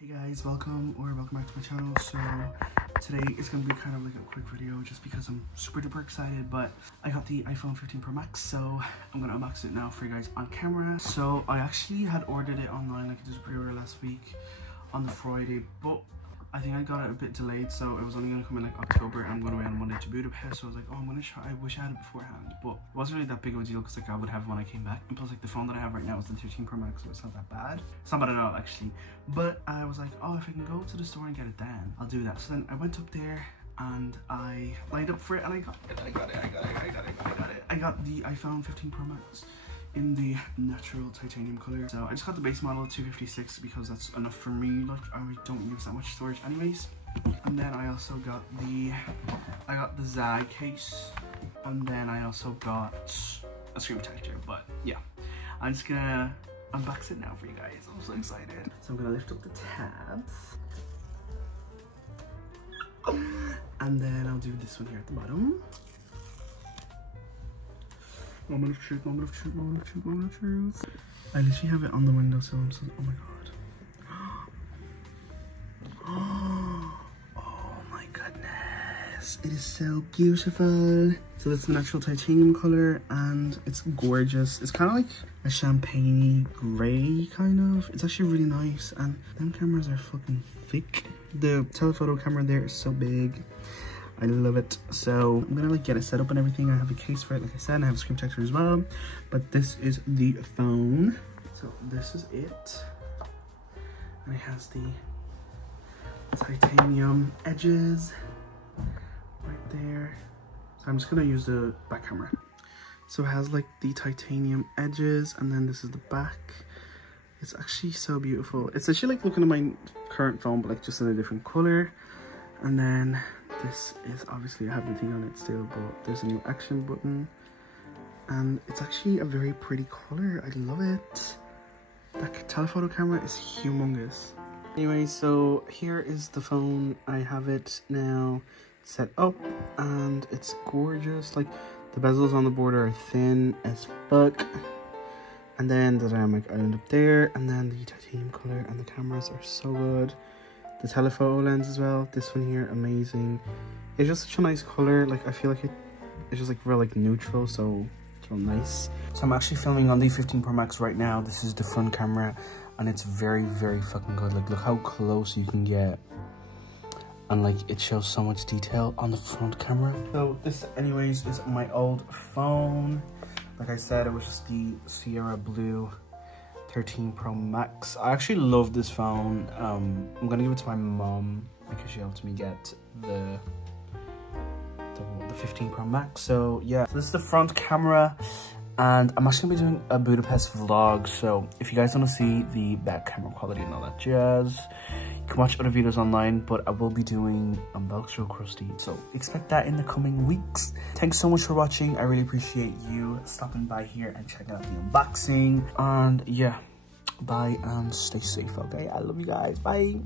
Hey guys, welcome back to my channel. So today is going to be kind of like a quick video just because I'm super duper excited, but I got the iPhone 15 Pro Max, so I'm going to unbox it now for you guys on camera. So I actually had ordered it online, like I did a pre-order last week on the Friday, but I think I got it a bit delayed, so it was only going to come in like October, and I'm going away on Monday to Budapest. So I was like, oh, I'm going to try. I wish I had it beforehand, but it wasn't really that big of a deal because like I would have it when I came back. And plus, like the phone that I have right now is the 13 Pro Max, so it's not that bad. It's not bad at all actually. But I was like, oh, if I can go to the store and get it then I'll do that. So then I went up there and I lined up for it, and I got it. I got the iPhone 15 Pro Max in the natural titanium color. So I just got the base model 256 because that's enough for me. Like I don't use that much storage anyways. And then I also got the Zag case, and then I also got a screen protector. But yeah, I'm just gonna unbox it now for you guys. I'm so excited. So I'm gonna lift up the tabs, and then I'll do this one here at the bottom. Moment of truth, moment of truth, moment of truth, moment of truth. I literally have it on the window, so I'm so, oh my god. Oh my goodness. It is so beautiful. So it's the natural titanium color, and it's gorgeous. It's kind of like a champagne gray, kind of. It's actually really nice, and them cameras are fucking thick. The telephoto camera there is so big. I love it. So I'm gonna like get it set up and everything. I have a case for it, like I said, and I have a screen protector as well. But this is the phone. So this is it. And it has the titanium edges right there. So I'm just gonna use the back camera. So it has like the titanium edges, and then this is the back. It's actually so beautiful. It's actually like looking at my current phone, but like just in a different color. And then this is obviously, I have the thing on it still, but there's a new action button, and it's actually a very pretty color. I love it. That telephoto camera is humongous. Anyway, so here is the phone. I have it now set up, and it's gorgeous. Like the bezels on the border are thin as fuck, and then the dynamic island up there, and then the titanium color, and the cameras are so good. The telephoto lens as well, this one here, amazing. It's just such a nice color. Like I feel like it's just like real like neutral, so it's real nice. So I'm actually filming on the 15 Pro Max right now. This is the front camera, and it's very fucking good. Like look how close you can get, and like it shows so much detail on the front camera. So this anyways is my old phone. Like I said, it was just the Sierra Blue 13 Pro Max. I actually love this phone. I'm gonna give it to my mom because she helped me get the 15 Pro Max. So yeah, so this is the front camera, and I'm actually gonna be doing a Budapest vlog. So if you guys want to see the back camera quality and all that jazz, you can watch other videos online, but I will be doing vlogs real crusty, so expect that in the coming weeks. Thanks so much for watching. I really appreciate you stopping by here and checking out the unboxing, and yeah, bye and stay safe, okay? I love you guys. Bye.